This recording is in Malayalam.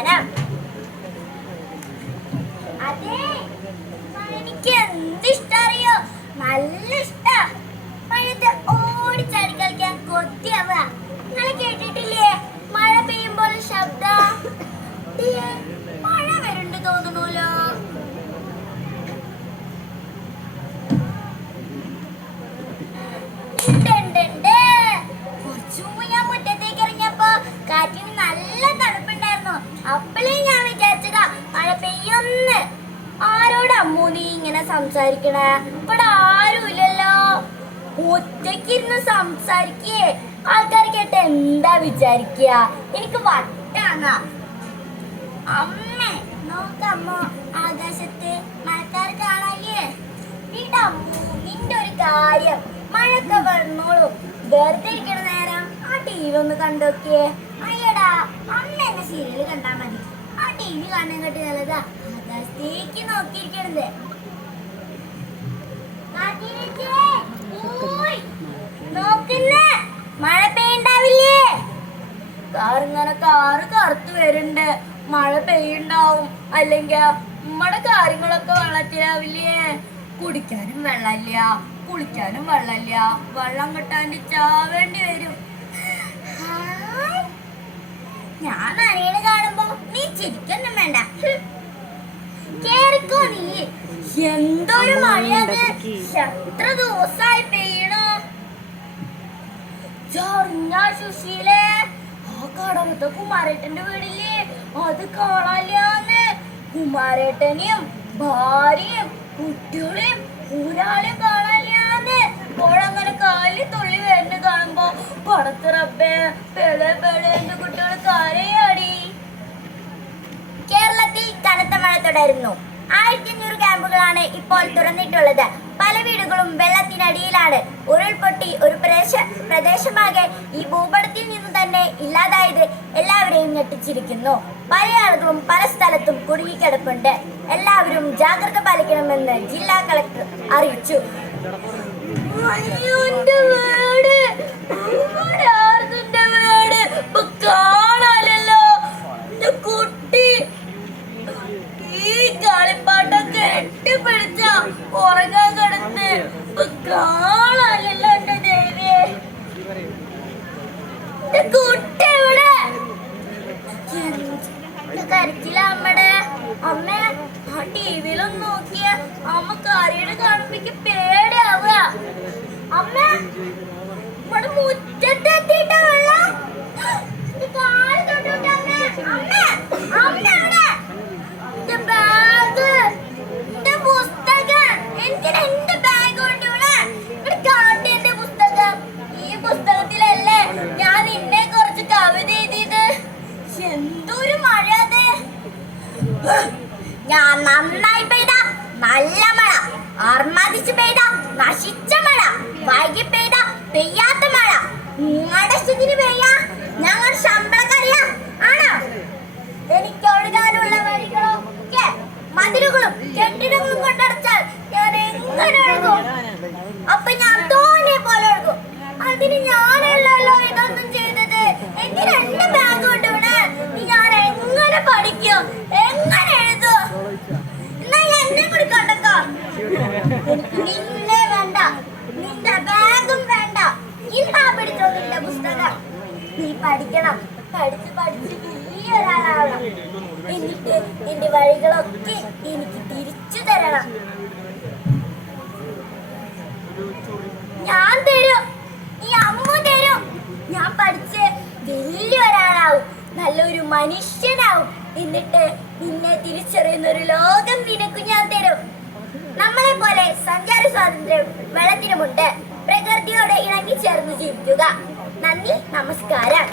സഞ്ചയനം. അതെ, എനിക്ക് എന്തിഷ്ടറിയോ? നല്ല ഇഷ്ടാ. മഴയത്ത് ഓടിച്ചാടി കളിക്കാൻ കൊതിയാവുക. നിങ്ങൾ കേട്ടിട്ടില്ലേ മഴ പെയ്യുമ്പോൾ ശബ്ദം? മഴ വരുന്നുണ്ട് തോന്നണല്ലോ. കുറച്ചു മുമ്പ് ഞാൻ മുറ്റത്തേക്ക് ഇറങ്ങിയപ്പോ കാറ്റിന് നല്ല തണുപ്പുണ്ടായിരുന്നു. അപ്പോഴേ ഞാൻ വിചാരിച്ചതാ മഴ പെയ്യൊന്ന്. ആരോട് അമ്മൂ നീ ഇങ്ങനെ സംസാരിക്കണേ? ഇവിടെ ആരും ഇല്ലല്ലോ. ഒറ്റയ്ക്കിരുന്ന് സംസാരിക്കേ, ആൾക്കാർ കേട്ട് എന്താ വിചാരിക്കുക? എനിക്ക് വട്ടാണ്. അമ്മേ നോക്കമ്മോ, ആകാശത്ത് മഴക്കാർ കാണാല്ലേ? നിന്റെ ഒരു കാര്യം, മഴയൊക്കെ വന്നോളൂ. വെറുതെ ഇരിക്കണ നേരം ആ ടി വി ഒന്ന് കണ്ടോക്കിയേ. അയ്യടാ, അമ്മ എന്നെ സീരിയല് കണ്ടാ മതി. ആ ടി വി കാണാൻ കെട്ടി നല്ലതാ ആകാശത്തേക്ക് നോക്കിയിരിക്കണത്. നോക്കുന്നേ, മഴ പെയ്യണ്ടാവില്ലേ? കാറ് കറുത്ത് വരുന്നുണ്ട്. മഴ പെയ്യുണ്ടാവും, അല്ലെങ്കിൽ നമ്മുടെ കാര്യങ്ങളൊക്കെ വെള്ളത്തിലാവില്ലേ? കുടിക്കാനും വെള്ളമില്ല, കുളിക്കാനും വെള്ളമില്ല, വെള്ളം കിട്ടാൻ ചാവേണ്ടി വരും. ഞാൻ നനയണ കാണുമ്പോ നീ ചിരിക്കൊന്നും വേണ്ട. കേറിക്കോ നീ. എന്തൊരു മഴയത്! എത്ര ദിവസമായി പെയ്യണോ? സുശീലേ, ആ കടമത്തെ കുമാരേട്ടന്റെ വീടില്ലേ, അത് കാണാല്ലാന്ന്. കുമാരേട്ടനെയും ഭാര്യയും കുട്ടികളെയും ഒരാളെയും കാണാല്ലാന്ന്. അപ്പോഴങ്ങനെ കാലിൽ തുള്ളി വരുന്ന കാണുമ്പോ പടച്ച റബ്ബേ, എന്റെ കുട്ടികൾ കരയാടി. കേരളത്തിൽ കനത്ത മഴ തുടരുന്നു. 1500 ക്യാമ്പുകളാണ് ഇപ്പോൾ തുറന്നിട്ടുള്ളത്. പല വീടുകളും വെള്ളത്തിനടിയിലാണ്. ഉരുൾപൊട്ടി ഒരു പ്രദേശമാകെ ഈ ഭൂപടത്തിൽ നിന്ന് തന്നെ ഇല്ലാതായത് എല്ലാവരെയും ഞെട്ടിച്ചിരിക്കുന്നു. പല ആളുകളും പല സ്ഥലത്തും കുടുങ്ങിക്കിടപ്പുണ്ട്. എല്ലാവരും ജാഗ്രത പാലിക്കണമെന്ന് ജില്ലാ കളക്ടർ അറിയിച്ചു. കാണാലല്ലോ കുട്ടി, ഈ കളിപ്പാട്ടൊക്കെ എട്ടിപ്പിടിച്ച ഉറങ്ങാൻ കിടന്ന് കാണാലല്ലോ. എന്റെ ദേവിയെ, കുട്ടി എവിടെ? കരച്ചില്ല അമ്മയുടെ. അമ്മ ആ ടി വിയിലൊന്ന് നോക്കിയ അമ്മ കാര്യയുടെ കാണുമ്പോ പേടിയാവുക. അമ്മ ഇവിടെ മുറ്റത്തെത്തിയിട്ട വെള്ളം കാല് തൊട്ടിട്ടമ്മ. അമ്മ അമ്മ എവിടെ? ബാഗ്, എന്റെ പുസ്തകം. എന്തിനാ എന്റെ ബാഗ് കൊണ്ടിവിടെ? ഇവിടെ കാട്ടി എന്റെ പുസ്തകം. ഈ പുസ്തകത്തിലല്ലേ ഞാൻ നിന്നെ കുറച്ച് കവിത എഴുതിയത്. എന്തൊരു മഴ അത്! ഞാൻ നന്നായി പെയ്ത നല്ല മഴ, ആർമാദിച്ച് പെയ്ത നശിച്ച മഴ, വൈകി പെയ്ത പെയ്യാത്ത മഴ. നിങ്ങളുടെ സ്ഥിതിന് പെയ്യാ ഞങ്ങൾ ശമ്പളക്കാരിയാ ആണോ? എനിക്ക് ഒഴുകാനുള്ള വഴികളൊക്കെ മതിലുകളും കെട്ടിടങ്ങളും കൊണ്ടടച്ചാൽ ഞാൻ എങ്ങനെ ഒഴുകും? അപ്പൊ ഞാൻ തോന്നിയ പോലെ ഒഴുകും. അതിന് ഞാനല്ലല്ലോ ഇതൊന്നും ചെയ്തത്. എനിക്ക് 2 ബാഗ് കൊണ്ട് ഇവിടെ ഞാൻ എങ്ങനെ പഠിക്കും, എങ്ങനെ എഴുതും? എന്നാ എന്നെ കൂടി കണ്ടോ. നിന്നെ വേണ്ട, നിന്റെ ബാഗും വേണ്ട. ഇന്നാ പിടിച്ചോ നിന്റെ പുസ്തകം. നീ പഠിക്കണം, പഠിച്ച് വലിയൊരാളാവണം. എന്നിട്ട് എന്റെ വഴികളൊക്കെ എനിക്ക് തിരിച്ചു തരണം. ഞാൻ തരും, ഈ അമ്മു തരും. ഞാൻ പഠിച്ച് വലിയൊരാളാവും, നല്ലൊരു മനുഷ്യനാവും. എന്നിട്ട് നിന്നെ തിരിച്ചറിയുന്ന ഒരു ലോകം നിനക്ക് ഞാൻ തരും. നമ്മളെ പോലെ സഞ്ചാര സ്വാതന്ത്ര്യം വെള്ളത്തിനുമുണ്ട്. പ്രകൃതിയോടെ ഇണങ്ങിച്ചേർന്ന് ജീവിക്കുക. നന്ദി, നമസ്കാരം.